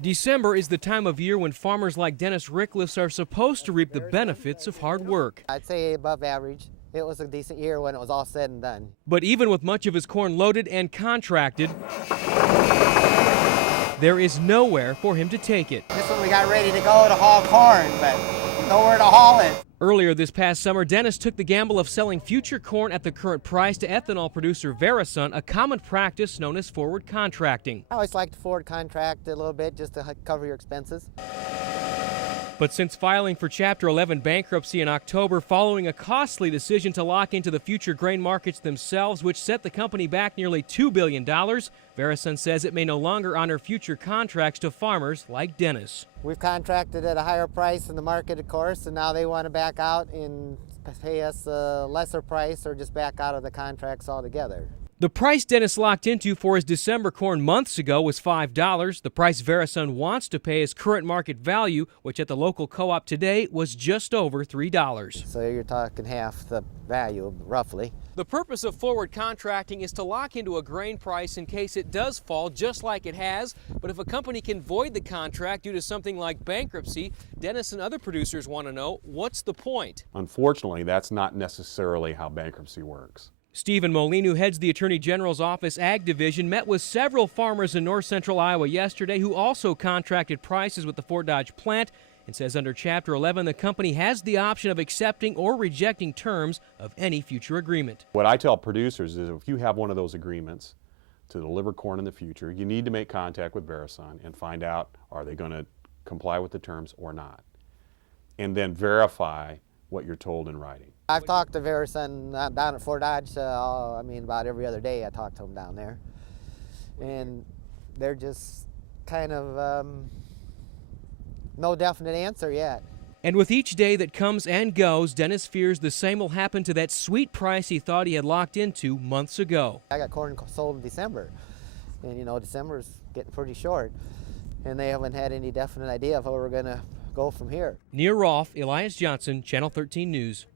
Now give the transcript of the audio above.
December is the time of year when farmers like Dennis Rickless are supposed to reap the benefits of hard work. I'd say above average. It was a decent year when it was all said and done. But even with much of his corn loaded and contracted, there is nowhere for him to take it. This one we got ready to go to haul corn, but nowhere to haul it. Earlier this past summer, Dennis took the gamble of selling future corn at the current price to ethanol producer VeraSun, a common practice known as forward contracting. I always like to forward contract a little bit just to cover your expenses. But since filing for Chapter 11 bankruptcy in October following a costly decision to lock into the future grain markets themselves, which set the company back nearly $2 billion, VeraSun says it may no longer honor future contracts to farmers like Dennis. We've contracted at a higher price in the market, of course, and now they want to back out and pay us a lesser price or just back out of the contracts altogether. The price Dennis locked into for his December corn months ago was $5. The price VeraSun wants to pay is current market value, which at the local co-op today was just over $3. So you're talking half the value, roughly. The purpose of forward contracting is to lock into a grain price in case it does fall just like it has. But if a company can void the contract due to something like bankruptcy, Dennis and other producers want to know, what's the point? Unfortunately, that's not necessarily how bankruptcy works. Stephen Moline, who heads the Attorney General's Office Ag Division, met with several farmers in north central Iowa yesterday who also contracted prices with the Fort Dodge plant and says under Chapter 11 the company has the option of accepting or rejecting terms of any future agreement. What I tell producers is if you have one of those agreements to deliver corn in the future, you need to make contact with VeraSun and find out are they going to comply with the terms or not, and then verify what you're told in writing. I've talked to VeraSun down at Fort Dodge, about every other day I talk to them down there. And they're just kind of no definite answer yet. And with each day that comes and goes, Dennis fears the same will happen to that sweet price he thought he had locked into months ago. I got corn sold in December, and December's getting pretty short, and they haven't had any definite idea of how we're going to go from here. Near Rolfe, Elias Johnson, Channel 13 News.